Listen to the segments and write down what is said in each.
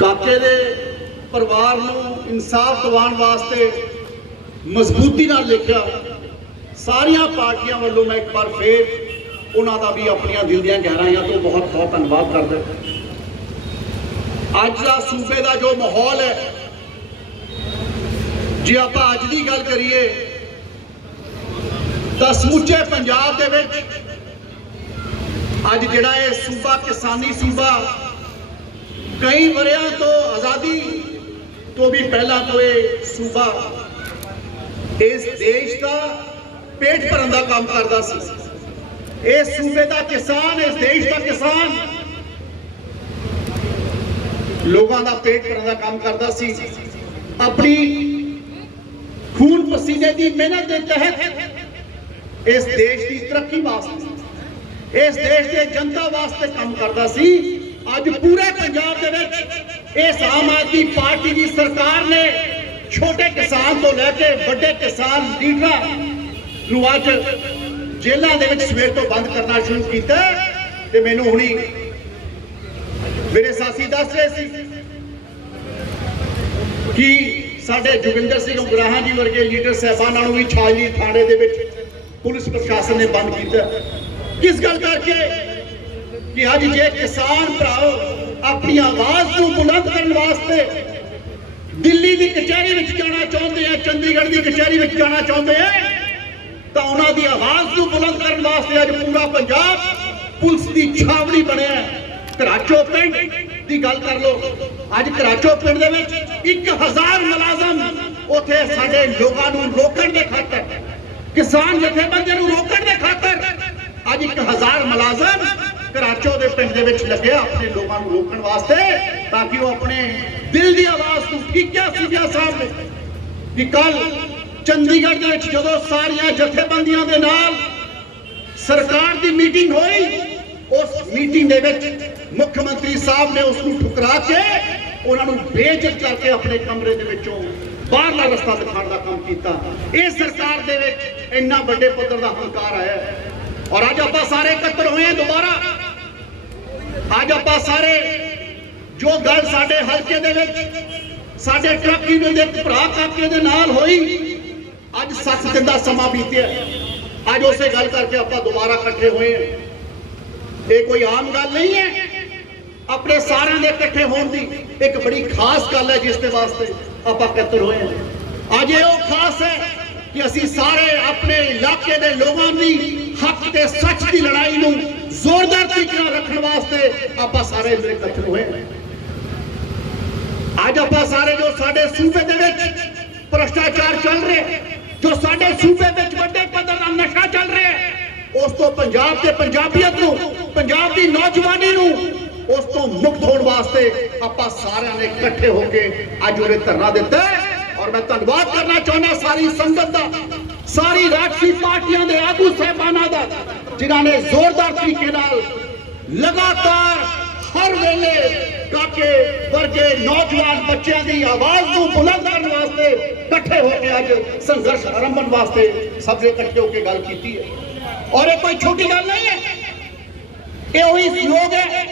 ਕਾਕੇ ਦੇ ਪਰਿਵਾਰ ਨੂੰ ਇਨਸਾਫ ਦਿਵਾਉਣ ਵਾਸਤੇ ਮਜ਼ਬੂਤੀ ਨਾਲ ਲਿਖਿਆ, ਸਾਰੀਆਂ ਪਾਰਟੀਆਂ ਵੱਲੋਂ ਮੈਂ ਇੱਕ ਵਾਰ ਫੇਰ ਉਹਨਾਂ ਦਾ ਵੀ ਆਪਣੀਆਂ ਦਿਲ ਦੀਆਂ ਗਹਿਰਾਈਆਂ ਤੋਂ ਬਹੁਤ ਬਹੁਤ ਧੰਨਵਾਦ ਕਰਦਾ ਅੱਜ ਦਾ ਸੂਬੇ ਦਾ ਜੋ ਮਾਹੌਲ ਹੈ, ਜੇ ਆਪਾਂ ਅੱਜ ਦੀ ਗੱਲ ਕਰੀਏ, ਤਾਂ ਸਮੁੱਚੇ ਪੰਜਾਬ ਦੇ ਵਿੱਚ ਅੱਜ ਜਿਹੜਾ ਇਹ ਸੂਬਾ ਕਿਸਾਨੀ ਸੂਬਾ ਕਈ ਵਰਿਆਂ ਤੋਂ ਆਜ਼ਾਦੀ ਤੋਂ ਵੀ ਪਹਿਲਾਂ ਤੋਂ ਇਹ ਸੂਬਾ ਇਸ ਦੇਸ਼ ਦਾ ਪੇਟ ਭਰਨ ਦਾ ਕੰਮ ਕਰਦਾ ਸੀ। ਇਸ ਸੂਬੇ ਦਾ ਕਿਸਾਨ, ਇਸ ਦੇਸ਼ ਦਾ ਕਿਸਾਨ ਲੋਕਾਂ ਦਾ ਪੇਟ ਭਰਨ ਦਾ ਕੰਮ ਕਰਦਾ ਸੀ। ਆਪਣੀ ਖੂਨ ਪਸੀਨੇ ਦੀ ਮਿਹਨਤ ਦੇ ਤਹਿਤ ਇਸ ਦੇਸ਼ ਦੀ ਤਰੱਕੀ ਵਾਸਤੇ, ਇਸ ਦੇਸ਼ ਦੇ ਜਨਤਾ ਵਾਸਤੇ ਕੰਮ ਕਰਦਾ ਸੀ। ਅੱਜ ਪੂਰੇ ਪੰਜਾਬ ਦੇ ਵਿੱਚ ਇਸ ਆਮ ਆਦਮੀ ਪਾਰਟੀ ਦੀ ਸਰਕਾਰ ਨੇ ਛੋਟੇ ਕਿਸਾਨ ਤੋਂ ਲੈ ਕੇ ਵੱਡੇ ਕਿਸਾਨ ਲੀਡਰਾਂ ਨੂੰ ਅੱਜ ਜੇਲ੍ਹਾਂ ਦੇ ਵਿੱਚ ਸਵੇਰ ਤੋਂ ਬੰਦ ਕਰਨਾ ਸ਼ੁਰੂ ਕੀਤਾ ਤੇ ਮੈਨੂੰ ਹੁਣੀ ਮੇਰੇ ਸਾਥੀ ਦੱਸ ਰਹੇ ਸੀ ਕਿ ਸਾਡੇ ਜੋਗਿੰਦਰ ਸਿੰਘ ਉਗਰਾਹਾਂ ਜੀ ਵਰਗੇ ਲੀਡਰ ਸਹਿਬਾਨਾਂ ਨੂੰ ਵੀ ਛਾਜਲੀ ਥਾਣੇ ਦੇ ਵਿੱਚ ਪੁਲਿਸ ਪ੍ਰਸ਼ਾਸਨ ਨੇ ਬੰਦ ਕੀਤਾ ਕਿਸ ਗੱਲ ਕਰਕੇ? ਕਿ ਅੱਜ ਜੇ ਕਿਸਾਨ ਭਰਾਓ ਆਪਣੀ ਆਵਾਜ਼ ਨੂੰ ਬੁਲੰਦ ਕਰਨ ਵਾਸਤੇ ਦਿੱਲੀ ਦੀ ਕਚਹਿਰੀ ਵਿੱਚ ਜਾਣਾ ਚਾਹੁੰਦੇ ਆ, ਚੰਡੀਗੜ੍ਹ ਦੀ ਕਚਹਿਰੀ ਵਿੱਚ ਜਾਣਾ ਚਾਹੁੰਦੇ ਆ, ਤਾਂ ਉਹਨਾਂ ਦੀ ਆਵਾਜ਼ ਨੂੰ ਬੁਲੰਦ ਕਰਨ ਵਾਸਤੇ ਅੱਜ ਪੂਰਾ ਪੰਜਾਬ ਪੁਲਿਸ ਦੀ ਛਾਵਣੀ ਬਣਿਆ ਕਰਾਚੋ ਪਿੰਡ ਦੀ ਗੱਲ ਕਰ ਲਓ। ਅੱਜ ਕਰਾਚੋ ਪਿੰਡ ਦੇ ਵਿੱਚ 1000 ਮੁਲਾਜ਼ਮ ਉੱਥੇ ਸਾਡੇ ਲੋਕਾਂ ਨੂੰ ਰੋਕਣ ਦੇ ਖਾਤਰ, ਕਿਸਾਨ ਜਥੇਬੰਦੀਆਂ ਨੂੰ ਰੋਕਣ ਦੇ ਖਾਤਰ ਅੱਜ 1000 ਮੁਲਾਜ਼ਮ ਕਰਾਚੋ ਦੇ ਪਿੰਡ ਦੇ ਵਿੱਚ ਲੱਗਿਆ ਆਪਣੇ ਲੋਕਾਂ ਨੂੰ ਰੋਕਣ ਵਾਸਤੇ ਤਾਂ ਕਿ ਉਹ ਆਪਣੇ ਦਿਲ ਦੀ ਆਵਾਜ਼ ਨੂੰ ਠੀਕਿਆ ਸੀਧਿਆ ਸਾਹਮਣੇ ਕਿ ਕੱਲ ਚੰਡੀਗੜ੍ਹ ਦੇ ਵਿੱਚ ਜਦੋਂ ਸਾਰੀਆਂ ਜਥੇਬੰਦੀਆਂ ਦੇ ਨਾਲ ਸਰਕਾਰ ਦੀ ਮੀਟਿੰਗ ਹੋਈ, ਉਸ ਮੀਟਿੰਗ ਦੇ ਵਿੱਚ ਮੁੱਖ ਮੰਤਰੀ ਸਾਹਿਬ ਨੇ ਉਸ ਨੂੰ ਠੁਕਰਾ ਕੇ ਉਹਨਾਂ ਨੂੰ ਬੇਇੱਜ਼ਤ ਕਰਕੇ ਆਪਣੇ ਕਮਰੇ ਦੇ ਵਿੱਚੋਂ ਬਾਹਰਲਾ ਰਸਤਾ ਦਿਖਾਉਣ ਦਾ ਕੰਮ ਕੀਤਾ। ਇਹ ਸਰਕਾਰ ਦੇ ਵਿੱਚ ਇੰਨਾ ਵੱਡੇ ਪੱਧਰ ਦਾ ਹੰਕਾਰ ਆਇਆ ਔਰ ਅੱਜ ਆਪਾਂ ਸਾਰੇ ਇਕੱਤਰ ਹੋਏ ਹਾਂ ਦੁਬਾਰਾ। ਅੱਜ ਆਪਾਂ ਸਾਰੇ ਜੋ ਗੱਲ ਸਾਡੇ ਹਲਕੇ ਦੇ ਵਿੱਚ, ਸਾਡੇ ਟਰੱਕ ਯੂਨੀਅਨ ਦੇ ਭਰਾ ਕਾਕੇ ਦੇ ਨਾਲ ਹੋਈ, ਅੱਜ 7 ਦਿਨ ਦਾ ਸਮਾਂ ਬੀਤਿਆ। ਅੱਜ ਉਸੇ ਗੱਲ ਕਰਕੇ ਆਪਾਂ ਦੁਬਾਰਾ ਇਕੱਠੇ ਹੋਏ ਹਾਂ। ਇਹ ਕੋਈ ਆਮ ਗੱਲ ਨਹੀਂ ਹੈ। ਆਪਣੇ ਸਾਰਿਆਂ ਦੇ ਇਕੱਠੇ ਹੋਣ ਦੀ ਇੱਕ ਬੜੀ ਖਾਸ ਗੱਲ ਹੈ, ਜਿਸ ਦੇ ਵਾਸਤੇ ਆਪਾਂ ਇਕੱਤਰ ਹੋਏ ਹਾਂ। ਅੱਜ ਇਹ ਉਹ ਖਾਸ ਹੈ ਕਿ ਅਸੀਂ ਸਾਰੇ ਆਪਣੇ ਇਲਾਕੇ ਦੇ ਲੋਕਾਂ ਦੀ ਹੱਕ ਤੇ ਸੱਚ ਦੀ ਲੜਾਈ ਨੂੰ ਜ਼ੋਰਦਾਰ ਤਰੀਕੇ ਨਾਲ ਰੱਖਣ ਵਾਸਤੇ ਆਪਾਂ ਸਾਰੇ ਮਿਲ ਇਕੱਠੇ ਹੋਏ ਅੱਜ ਆਪਾਂ ਸਾਰੇ ਜੋ ਸਾਡੇ ਸੂਬੇ ਦੇ ਵਿੱਚ ਭ੍ਰਸ਼ਟਾਚਾਰ ਚੱਲ ਰਿਹਾ ਜੋ ਸਾਡੇ ਸੂਬੇ ਵਿੱਚ ਵੱਡੇ ਪੱਧਰ ਦਾ ਨਸ਼ਾ ਚੱਲ ਰਿਹਾ ਉਸ ਤੋਂ ਪੰਜਾਬ ਤੇ ਪੰਜਾਬੀਅਤ ਨੂੰ, ਪੰਜਾਬ ਦੀ ਨੌਜਵਾਨੀ ਨੂੰ, ਉਸ ਤੋਂ ਮੁਕਤ ਹੋਣ ਵਾਸਤੇ ਆਪਾਂ ਸਾਰਿਆਂ ਨੇ ਇਕੱਠੇ ਹੋ ਕੇ ਅੱਜ ਉਰੇ ਧਰਨਾ ਦਿੱਤਾ ਔਰ ਮੈਂ ਧੰਨਵਾਦ ਕਰਨਾ ਚਾਹੁੰਦਾ ਸਾਰੀ ਸੰਗਤ ਦਾ, ਸਾਰੀ ਰਾਜਸੀ ਪਾਰਟੀਆਂ ਦੇ ਆਗੂ ਸਹਿਬਾਨਾਂ ਦਾ ਜਿਨ੍ਹਾਂ ਨੇ ਜ਼ੋਰਦਾਰ ਤਰੀਕੇ ਨਾਲ ਲਗਾਤਾਰ ਹਰ ਵੇਲੇ ਕਾਕੇ ਵਰਗੇ ਨੌਜਵਾਨ ਬੱਚਿਆਂ ਦੀ ਆਵਾਜ਼ ਨੂੰ ਬੁਲੰਦ ਕਰਨ ਵਾਸਤੇ ਇਕੱਠੇ ਹੋ ਕੇ ਅੱਜ ਸੰਘਰਸ਼ ਆਰੰਭਣ ਵਾਸਤੇ ਸਭ ਨੇ ਇਕੱਠੇ ਹੋ ਕੇ ਗੱਲ ਕੀਤੀ ਹੈ। ਔਰ ਇਹ ਕੋਈ ਛੋਟੀ ਗੱਲ ਨਹੀਂ ਹੈ। ਇਹ ਉਹੀ ਲੋਕ ਹੈ,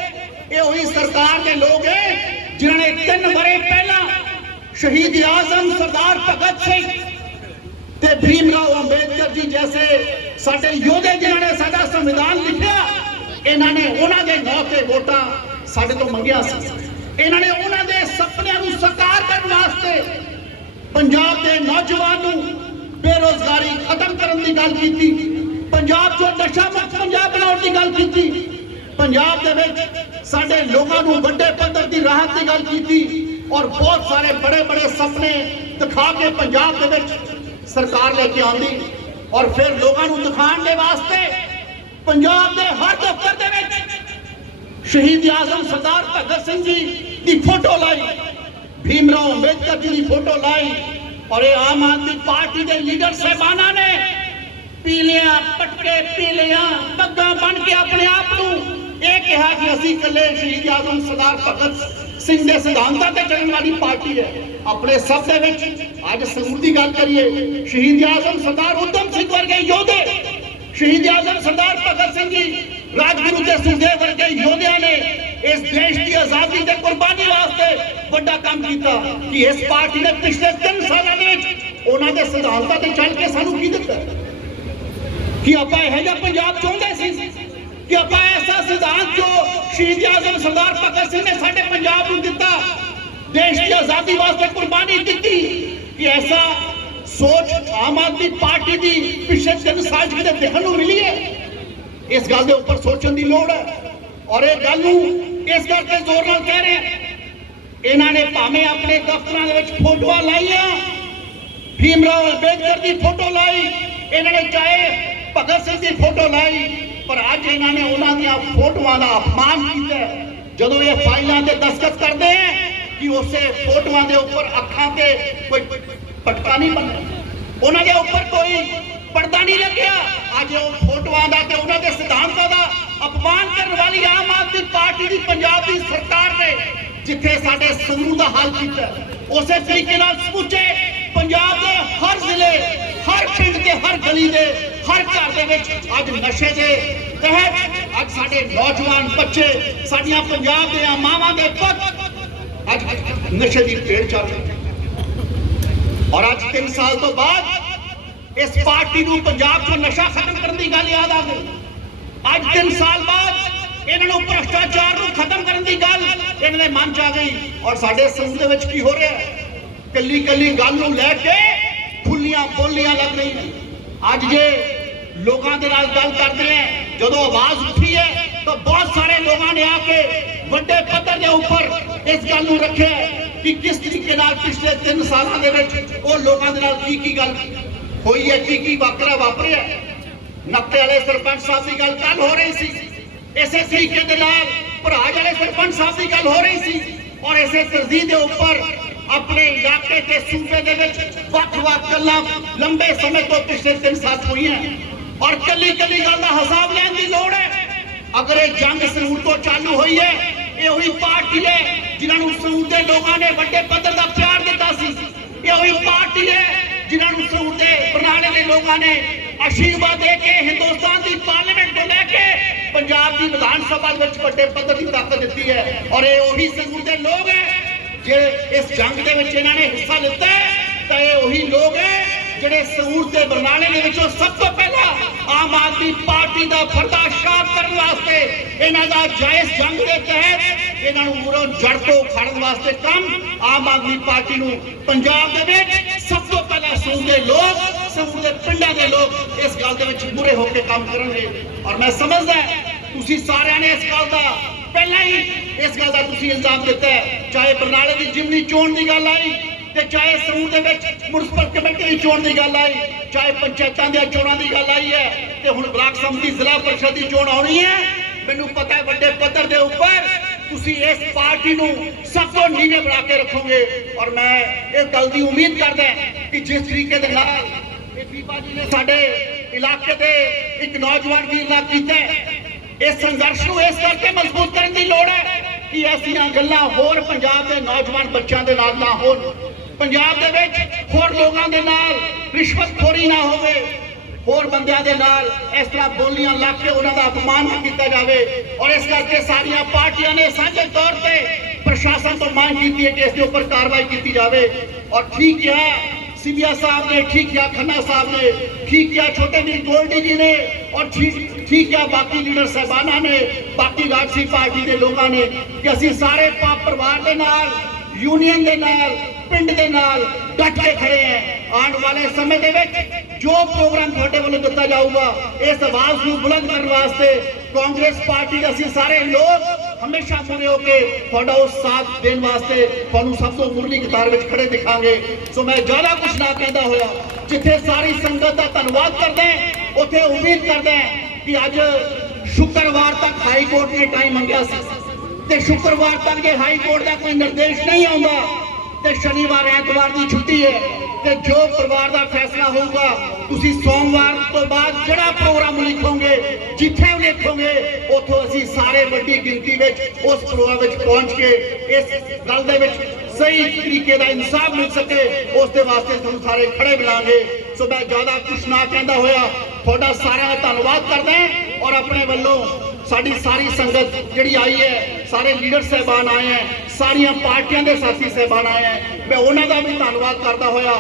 ਇਹ ਉਹੀ ਸਰਕਾਰ ਦੇ ਲੋਕ ਹੈ, ਜਿਨ੍ਹਾਂ ਨੇ ਤਿੰਨ ਵਰੇ ਪਹਿਲਾਂ ਸ਼ਹੀਦ ਆਜ਼ਮ ਸਰਦਾਰ ਭਗਤ ਸਿੰਘ ਤੇ ਭੀਮ ਰਾਓ ਅੰਬੇਦਕਰ ਜੀ ਜੈਸੇ ਸਾਡੇ ਯੋਧੇ ਜਿਨ੍ਹਾਂ ਨੇ ਸਾਡਾ ਸੰਵਿਧਾਨ ਲਿਖਿਆ, ਇਹਨਾਂ ਨੇ ਉਹਨਾਂ ਦੇ ਨਾਂ ਤੇ ਵੋਟਾਂ ਸਾਡੇ ਤੋਂ ਮੰਗਿਆ ਸੀ। ਇਹਨਾਂ ਨੇ ਉਹਨਾਂ ਦੇ ਸੁਪਨਿਆਂ ਨੂੰ ਸਾਕਾਰ ਕਰਨ ਵਾਸਤੇ ਪੰਜਾਬ ਦੇ ਨੌਜਵਾਨ ਨੂੰ ਬੇਰੋਜ਼ਗਾਰੀ ਖਤਮ ਕਰਨ ਦੀ ਗੱਲ ਕੀਤੀ, ਪੰਜਾਬ ਚੋਂ ਨਸ਼ਾ ਮੁਕਤ ਪੰਜਾਬ ਬਣਾਉਣ ਦੀ ਗੱਲ ਕੀਤੀ, ਪੰਜਾਬ ਦੇ ਵਿੱਚ ਸਾਡੇ ਲੋਕਾਂ ਨੂੰ ਵੱਡੇ ਪੱਧਰ ਦੀ ਰਾਹਤ ਦੀ ਗੱਲ ਕੀਤੀ ਔਰ ਬਹੁਤ ਸਾਰੇ ਬੜੇ ਬੜੇ ਸੁਪਨੇ ਦਿਖਾ ਕੇ ਪੰਜਾਬ ਦੇ ਵਿੱਚ ਸਰਕਾਰ ਲੈ ਕੇ ਆਉਂਦੀ ਔਰ ਫਿਰ ਲੋਕਾਂ ਨੂੰ ਦਿਖਾਉਣ ਦੇ ਵਾਸਤੇ ਪੰਜਾਬ ਦੇ ਹਰ ਦਫ਼ਤਰ ਦੇ ਵਿੱਚ ਸ਼ਹੀਦ ਆਜ਼ਮ ਸਰਦਾਰ ਭਗਤ ਸਿੰਘ ਜੀ ਦੀ ਫੋਟੋ ਲਾਈ ਭੀਮ ਰਾਓ ਅੰਬੇਦਕਰ ਜੀ ਦੀ ਫੋਟੋ ਲਾਈ ਔਰ ਇਹ ਆਮ ਆਦਮੀ ਪਾਰਟੀ ਦੇ ਲੀਡਰ ਸਹਿਬਾਨਾਂ ਨੇ ਪੀਲਿਆਂ ਪਟਕੇ ਪੀਲਿਆਂ ਪੱਗਾਂ ਬਣ ਕੇ ਆਪਣੇ ਆਪ ਨੂੰ ਇਹ ਕਿਹਾ ਕਿ ਅਸੀਂ ਇਕੱਲੇ ਸ਼ਹੀਦ ਆਜ਼ਮ ਸਰਦਾਰ ਭਗਤ ਸਿੰਘ ਦੇ ਸਿਧਾਂਤਾਂ ਤੇ ਚੱਲਣ ਵਾਲੀ ਪਾਰਟੀ ਹੈ। ਆਪਣੇ ਸਭ ਦੇ ਵਿੱਚ ਅੱਜ ਸੰਗਰੂਰ ਦੀ ਗੱਲ ਕਰੀਏ, ਸ਼ਹੀਦ ਆਜ਼ਮ ਸਰਦਾਰ ਉਦਮ ਸਿੰਘ ਵਰਗੇ ਯੋਧੇ, ਸ਼ਹੀਦ ਆਜ਼ਮ ਸਰਦਾਰ ਭਗਤ ਸਿੰਘ ਜੀ, ਰਾਜਗੁਰੂ ਤੇ ਸੁਖਦੇਵ ਵਰਗੇ ਯੋਧਿਆਂ ਨੇ ਇਸ ਦੇਸ਼ ਦੀ ਆਜ਼ਾਦੀ ਤੇ ਕੁਰਬਾਨੀ ਵਾਸਤੇ ਵੱਡਾ ਕੰਮ ਕੀਤਾ ਕਿ ਇਸ ਪਾਰਟੀ ਨੇ ਪਿਛਲੇ 3 ਸਾਲਾਂ ਦੇ ਵਿੱਚ ਉਹਨਾਂ ਦੇ ਸਿਧਾਂਤਾਂ ਤੇ ਚੱਲ ਕੇ ਸਾਨੂੰ ਕੀ ਦਿੱਤਾ? ਕਿ ਆਪਾਂ ਇਹੋ ਜਿਹਾ ਪੰਜਾਬ ਚਾਹੁੰਦੇ ਸੀ? ਕਿ ਆਪਾਂ ਐਸਾ ਸਿਧਾਂਤ ਜੋ ਸ਼ਹੀਦ ਆਜ਼ਮ ਸਰਦਾਰ ਭਗਤ ਸਿੰਘ ਨੇ ਸਾਡੇ ਪੰਜਾਬ ਨੂੰ ਦਿੱਤਾ, ਦੇਸ਼ ਦੀ ਆਜ਼ਾਦੀ ਵਾਸਤੇ ਕੁਰਬਾਨੀ ਦਿੱਤੀ, ਕਿ ਐਸਾ ਸੋਚ ਆਮ ਆਦਮੀ ਪਾਰਟੀ ਦੀ ਪਿਛਲੇ ਤਿੰਨ ਸਾਲ ਚ ਦੇਖਣ ਨੂੰ ਮਿਲੀ ਹੈ? ਇਸ ਗੱਲ ਦੇ ਉੱਪਰ ਸੋਚਣ ਦੀ ਲੋੜ ਹੈ। ਔਰ ਇਹ ਗੱਲ ਨੂੰ ਇਸ ਕਰਕੇ ਜ਼ੋਰ ਨਾਲ ਕਹਿ ਰਹੇ ਇਹਨਾਂ ਨੇ ਭਾਵੇਂ ਆਪਣੇ ਦਫ਼ਤਰਾਂ ਦੇ ਵਿੱਚ ਫੋਟੋਆਂ ਲਾਈਆਂ ਭੀਮਰਾਓ ਅੰਬੇਦਕਰ ਦੀ ਫੋਟੋ ਲਾਈ, ਇਹਨਾਂ ਨੇ ਚਾਹੇ ਭਗਤ ਸਿੰਘ ਦੀ ਫੋਟੋ ਲਾਈ ਇਹਨਾਂ ਨੇ ਉਹਨਾਂ ਦੀਆਂ ਫੋਟੋਆਂ ਦਾ ਅਪਮਾਨ ਕੀਤਾ ਜਦੋਂ ਇਹ ਫਾਈਲਾਂ ਤੇ ਦਸਖਤ ਕਰਦੇ ਹੈ ਕਿ ਉਸੇ ਫੋਟੋਆਂ ਦੇ ਉੱਪਰ ਅੱਖਾਂ ਤੇ ਕੋਈ ਪਟਕਾ ਨਹੀਂ ਬਣਿਆ ਉਹਨਾਂ ਦੇ ਉੱਪਰ ਕੋਈ ਪਰਦਾ ਨਹੀਂ ਲੱਗਿਆ ਅੱਜ ਉਹ ਫੋਟੋਆਂ ਦਾ ਤੇ ਉਹਨਾਂ ਦੇ ਸਿਧਾਂਤਾਂ ਦਾ ਅਪਮਾਨ ਕਰਨ ਵਾਲੀ ਆਮ ਆਦਮੀ ਪਾਰਟੀ ਦੀ ਪੰਜਾਬ ਦੀ ਸਰਕਾਰ ਨੇ ਜਿੱਥੇ ਸਾਡੇ ਸੰਗਰੂ ਦਾ ਹਾਲ ਕੀਤਾ ਉਸੇ ਤਰੀਕੇ ਨਾਲ ਸਮੁੱਚੇ ਪੰਜਾਬ ਦੇ ਹਰ ਜ਼ਿਲ੍ਹੇ, ਹਰ ਪਿੰਡ ਤੇ ਹਰ ਗਲੀ ਦੇ ਹਰ ਘਰ ਦੇ ਵਿੱਚ ਅੱਜ ਨਸ਼ੇ ਦੇ ਤਹਿਤ ਅੱਜ ਸਾਡੇ ਨੌਜਵਾਨ ਬੱਚੇ, ਸਾਡੀਆਂ ਪੰਜਾਬ ਦੀਆਂ ਮਾਵਾਂ ਦੇ ਪੁੱਤ ਅੱਜ ਨਸ਼ੇ ਦੀ ਭੇਟ ਚੱਲ ਰਹੀ ਔਰ ਅੱਜ 3 ਸਾਲ ਤੋਂ ਬਾਅਦ ਇਸ ਪਾਰਟੀ ਨੂੰ ਪੰਜਾਬ 'ਚੋਂ ਨਸ਼ਾ ਖਤਮ ਕਰਨ ਦੀ ਗੱਲ ਯਾਦ ਆ ਗਈ। ਅੱਜ 3 ਸਾਲ ਬਾਅਦ ਇਹਨਾਂ ਨੂੰ ਭ੍ਰਸ਼ਟਾਚਾਰ ਨੂੰ ਖਤਮ ਕਰਨ ਦੀ ਗੱਲ ਇਹਨਾਂ ਦੇ ਮਨ 'ਚ ਆ ਗਈ। ਔਰ ਸਾਡੇ ਸਮੂਹ ਦੇ ਵਿੱਚ ਕੀ ਹੋ ਰਿਹਾ ਹੈ? ਕੱਲੀ ਕੱਲੀ ਗੱਲ ਨੂੰ ਲੈ ਕੇ ਖੁੱਲੀਆਂ ਬੋਲੀਆਂ ਲੱਗ ਰਹੀਆਂ ਅੱਜ ਜੇ ਲੋਕਾਂ ਦੇ ਨਾਲ ਗੱਲ ਕਰਦੇ ਆ ਜਦੋਂ ਆਵਾਜ਼ ਉੱਠੀ ਹੈ ਤਾਂ ਬਹੁਤ ਸਾਰੇ ਲੋਕਾਂ ਨੇ ਆ ਕੇ ਵੱਡੇ ਪੱਧਰ ਦੇ ਉੱਪਰ ਇਸ ਗੱਲ ਨੂੰ ਰੱਖਿਆ ਹੈ ਕਿ ਕਿਸ ਤਰੀਕੇ ਨਾਲ ਪਿਛਲੇ 3 ਸਾਲਾਂ ਦੇ ਵਿੱਚ ਉਹ ਲੋਕਾਂ ਦੇ ਨਾਲ ਕੀ ਕੀ ਗੱਲ ਹੋਈ ਹੈ ਕੀ ਕੀ ਵਾਕਰਾ ਵਾਪਰਿਆ ਨੱਤੇ ਵਾਲੇ ਸਰਪੰਚ ਸਾਹਿਬ ਦੀ ਗੱਲ ਕੱਲ ਹੋ ਰਹੀ ਸੀ ਇਸੇ ਤਰੀਕੇ ਦੇ ਨਾਲ ਭਰਾਜ ਵਾਲੇ ਸਰਪੰਚ ਸਾਹਿਬ ਦੀ ਗੱਲ ਹੋ ਰਹੀ ਸੀ ਔਰ ਇਸੇ ਤਰਜੀਹ ਦੇ ਉੱਪਰ ਆਪਣੇ ਇਲਾਕੇ ਤੇ ਸੂਬੇ ਦੇ ਵਿੱਚ ਵੱਖ-ਵੱਖ ਗੱਲਾਂ ਲੰਬੇ ਸਮੇਂ ਤੋਂ ਪਿਛਲੇ 3 ਸਾਲ ਹੋਈਆਂ ਔਰ ਕੱਲੀ ਕੱਲੀ ਗੱਲ ਦਾ ਹਿਸਾਬ ਲੈਣ ਦੀ ਲੋੜ ਹੈ। ਅਗਰ ਇਹ ਜੰਗ ਸਰੂਰ ਤੋਂ ਚਾਲੂ ਹੋਈ ਹੈ, ਇਹ ਉਹੀ ਪਾਰਟੀ ਹੈ ਜਿਨ੍ਹਾਂ ਨੂੰ ਸਰੂਰ ਦੇ ਲੋਕਾਂ ਨੇ ਵੱਡੇ ਪੱਧਰ ਦਾ ਪਿਆਰ ਦਿੱਤਾ ਸੀ। ਇਹ ਉਹੀ ਪਾਰਟੀ ਹੈ ਜਿਨ੍ਹਾਂ ਨੂੰ ਸਰੂਰ ਦੇ ਬਰਨਾਲੇ ਦੇ ਲੋਕਾਂ ਨੇ ਆਸ਼ੀਰਵਾਦ ਦੇ ਕੇ, ਹਿੰਦੁਸਤਾਨ ਦੀ ਪਾਰਲੀਮੈਂਟ ਤੋਂ ਲੈ ਕੇ ਪੰਜਾਬ ਦੀ ਵਿਧਾਨ ਸਭਾ ਵਿੱਚ ਵੱਡੇ ਪੱਧਰ ਦੀ ਤਾਕਤ ਦਿੱਤੀ ਹੈ। ਔਰ ਇਹ ਉਹੀ ਸਰੂਰ ਦੇ ਲੋਕ ਹੈ, ਜਿਹੜੇ ਇਸ ਜੰਗ ਦੇ ਵਿੱਚ ਇਹਨਾਂ ਨੇ ਹਿੱਸਾ ਲਿੱਤਾ ਹੈ, ਤਾਂ ਇਹ ਉਹੀ ਲੋਕ ਜਿਹੜੇ ਸਰੂਰ ਤੇ ਬਰਨਾਲੇ ਦੇ ਵਿੱਚੋਂ ਸਭ ਤੋਂ ਪਹਿਲਾਂ ਆਮ ਆਦਮੀ ਪਾਰਟੀ ਦਾ ਪਰਦਾਸ਼ਾਤ ਕਰਨ ਵਾਸਤੇ ਇਹਨਾਂ ਦਾ ਜਾਇਜ਼ ਜੰਗ ਦੇ ਤਹਿਤ ਇਹਨਾਂ ਨੂੰ ਮੂਰੋਂ ਜੜ ਤੋਂ ਖੜਨ ਵਾਸਤੇ ਕੰਮ ਆਮ ਆਦਮੀ ਪਾਰਟੀ ਨੂੰ ਪੰਜਾਬ ਦੇ ਵਿੱਚ ਸਭ ਤੋਂ ਪਹਿਲਾਂ ਸਰੂਰ ਦੇ ਲੋਕ ਸਰੂਰ ਦੇ ਪਿੰਡਾਂ ਦੇ ਲੋਕ ਇਸ ਗੱਲ ਦੇ ਵਿੱਚ ਮੂਰੇ ਹੋ ਕੇ ਕੰਮ ਕਰਨਗੇ। ਔਰ ਮੈਂ ਸਮਝਦਾ ਤੁਸੀਂ ਸਾਰਿਆਂ ਨੇ ਇਸ ਗੱਲ ਦਾ ਪਹਿਲਾਂ ਹੀ ਇਸ ਗੱਲ ਦਾ ਤੁਸੀਂ ਇਲਜ਼ਾਮ ਦਿੱਤਾ ਚਾਹੇ ਬਰਨਾਲੇ ਦੀ ਜਿਮਨੀ ਚੋਣ ਦੀ ਗੱਲ ਆਈ ਤੇ ਚਾਹੇ ਸਰੂਰ ਦੇ ਵਿੱਚ ਮੁਨਸਪਲ ਕਮੇਟੀ ਦੀ ਚੋਣ ਦੀ ਗੱਲ ਆਈ, ਚਾਹੇ ਪੰਚਾਇਤਾਂ ਦੀਆਂ ਚੋਣਾਂ ਦੀ ਗੱਲ ਆਈ ਹੈ, ਤੇ ਹੁਣ ਬਲਾਕ ਸੰਮਤੀ ਜ਼ਿਲ੍ਹਾ ਪਰਿਸ਼ਦ ਦੀ ਚੋਣ ਆਉਣੀ ਹੈ, ਮੈਨੂੰ ਪਤਾ ਹੈ ਵੱਡੇ ਪੱਧਰ ਦੇ ਉੱਪਰ ਤੁਸੀਂ ਇਸ ਪਾਰਟੀ ਨੂੰ ਸਭ ਤੋਂ ਨੀਵੇਂ ਬਣਾ ਕੇ ਰੱਖੋਗੇ। ਔਰ ਮੈਂ ਇਹ ਗੱਲ ਦੀ ਉਮੀਦ ਕਰਦਾ ਕਿ ਜਿਸ ਤਰੀਕੇ ਦੇ ਨਾਲ ਇਹ ਬੀਬਾ ਜੀ ਨੇ ਸਾਡੇ ਇਲਾਕੇ ਦੇ ਇੱਕ ਨੌਜਵਾਨ ਵੀਰ ਨਾਲ ਕੀਤਾ ਇਸ ਸੰਘਰਸ਼ ਨੂੰ ਇਸ ਕਰਕੇ ਮਜ਼ਬੂਤ ਕਰਨ ਦੀ ਲੋੜ ਹੈ ਕਿ ਐਸੀਆਂ ਗੱਲਾਂ ਹੋਰ ਪੰਜਾਬ ਦੇ ਨੌਜਵਾਨ ਬੱਚਿਆਂ ਦੇ ਨਾਲ ਨਾ ਹੋਣ। ਪੰਜਾਬ ਦੇ ਵਿੱਚ ਹੋਰ ਲੋਕਾਂ ਦੇ ਨਾਲ ਰਿਸ਼ਵਤਖੋਰੀ ਨਾ ਹੋਵੇ, ਹੋਰ ਬੰਦਿਆਂ ਦੇ ਨਾਲ ਇਸ ਤਰ੍ਹਾਂ ਬੋਲੀਆਂ ਲਾ ਕੇ ਉਹਨਾਂ ਦਾ ਅਪਮਾਨ ਨਾ ਕੀਤਾ ਜਾਵੇ। ਔਰ ਇਸ ਕਰਕੇ ਸਾਰੀਆਂ ਪਾਰਟੀਆਂ ਨੇ ਸਾਂਝੇ ਤੌਰ ਤੇ ਪ੍ਰਸ਼ਾਸਨ ਤੋਂ ਮੰਗ ਕੀਤੀ ਹੈ ਕਿ ਇਸ ਦੇ ਉੱਪਰ ਕਾਰਵਾਈ ਕੀਤੀ ਜਾਵੇ। ਔਰ ਠੀਕ ਹੈ ਸਿਵਿਆ ਸਾਹਿਬ ਨੇ, ਠੀਕ ਕਿਹਾ ਖੰਨਾ ਸਾਹਿਬ ਨੇ, ਠੀਕ ਕਿਹਾ ਛੋਟੇ ਵੀਰ ਗੋਲਡੀ ਜੀ ਨੇ, ਔਰ ਠੀਕ ਠੀਕ ਕਿਹਾ ਬਾਕੀ ਲੀਡਰ ਸਹਿਬਾਨਾਂ ਨੇ, ਬਾਕੀ ਰਾਜਸੀ ਪਾਰਟੀ ਦੇ ਲੋਕਾਂ ਨੇ ਕਿ ਅਸੀਂ ਸਾਰੇ ਪਾ ਪਰਿਵਾਰ ਦੇ ਨਾਲ, ਯੂਨੀਅਨ ਦੇ ਨਾਲ ਪਿੰਡ ਦੇ ਨਾਲ ਡਟ ਕੇ ਖੜੇ ਹਾਂ ਆਉਣ ਵਾਲੇ ਸਮੇਂ ਦੇ ਵਿੱਚ ਜੋ ਪ੍ਰੋਗਰਾਮ ਤੁਹਾਡੇ ਵੱਲੋਂ ਦਿੱਤਾ ਜਾਊਗਾ, ਇਸ ਆਵਾਜ਼ ਨੂੰ ਬੁਲੰਦ ਕਰਨ ਵਾਸਤੇ ਕਾਂਗਰਸ ਪਾਰਟੀ ਦੇ ਅਸੀਂ ਸਾਰੇ ਲੋਕ ਹਮੇਸ਼ਾ ਮੂਰੇ ਹੋ ਕੇ ਤੁਹਾਡਾ ਉਹ ਸਾਥ ਦੇਣ ਵਾਸਤੇ ਤੁਹਾਨੂੰ ਸਭ ਤੋਂ ਮੁਰਲੀ ਕਤਾਰ ਵਿੱਚ ਖੜੇ ਦਿਖਾਂਗੇ। ਸੋ ਮੈਂ ਜ਼ਿਆਦਾ ਕੁਝ ਨਾ ਕਹਿੰਦਾ ਹੋਇਆ, ਜਿੱਥੇ ਸਾਰੀ ਸੰਗਤ ਦਾ ਧੰਨਵਾਦ ਕਰਦਾ ਉੱਥੇ ਉਮੀਦ ਕਰਦਾ ਕਿ ਅੱਜ ਸ਼ੁੱਕਰਵਾਰ ਤੱਕ ਹਾਈ ਕੋਰਟ ਨੇ ਟਾਈਮ ਮੰਗਿਆ ਸੀ। ਤੇ ਸ਼ੁੱਕਰਵਾਰ ਤੱਕ ਜੇ ਹਾਈ ਕੋਰਟ ਦਾ ਕੋਈ ਨਿਰਦੇਸ਼ ਨਹੀਂ ਆਉਂਦਾ ਤੇ ਸ਼ਨੀਵਾਰ, ਐਤਵਾਰ ਦੀ ਛੁੱਟੀ ਹੈ ਤੇ ਜੋ ਪਰਿਵਾਰ ਦਾ ਫੈਸਲਾ ਹੋਊਗਾ, ਤੁਸੀਂ ਸੋਮਵਾਰ ਤੋਂ ਬਾਅਦ ਜਿਹੜਾ ਪ੍ਰੋਗਰਾਮ ਲਿਖੋਗੇ, ਜਿੱਥੇ ਲਿਖੋਗੇ, ਉੱਥੋਂ ਅਸੀਂ ਸਾਰੇ ਵੱਡੀ ਗਿਣਤੀ ਵਿੱਚ, ਉਸ ਪ੍ਰੋਗਰਾਮ ਵਿੱਚ ਪਹੁੰਚ ਕੇ, ਇਸ ਗੱਲ ਦੇ ਵਿੱਚ ਸਹੀ ਤਰੀਕੇ ਦਾ ਇਨਸਾਫ ਮਿਲ ਸਕੇ, ਉਸ ਦੇ ਵਾਸਤੇ ਤੁਹਾਨੂੰ ਸਾਰੇ ਖੜੇ ਮਿਲਾਂਗੇ। ਸੋ ਮੈਂ ਜ਼ਿਆਦਾ ਕੁਝ ਨਾ ਕਹਿੰਦਾ ਹੋਇਆ, ਤੁਹਾਡਾ ਸਾਰਿਆਂ ਦਾ ਧੰਨਵਾਦ ਕਰਦਾ ਹਾਂ ਔਰ ਆਪਣੇ ਵੱਲੋਂ ਸਾਡੀ ਸਾਰੀ ਸੰਗਤ ਜਿਹੜੀ ਆਈ ਹੈ, ਸਾਰੇ ਲੀਡਰ ਸਹਿਬਾਨ ਆਏ ਹੈ ਸਾਰੀਆਂ ਪਾਰਟੀਆਂ ਦੇ ਸਾਥੀ ਸਹਿਬਾਨ ਆਏ ਹੈ ਮੈਂ ਉਹਨਾਂ ਦਾ ਵੀ ਧੰਨਵਾਦ ਕਰਦਾ ਹੋਇਆ।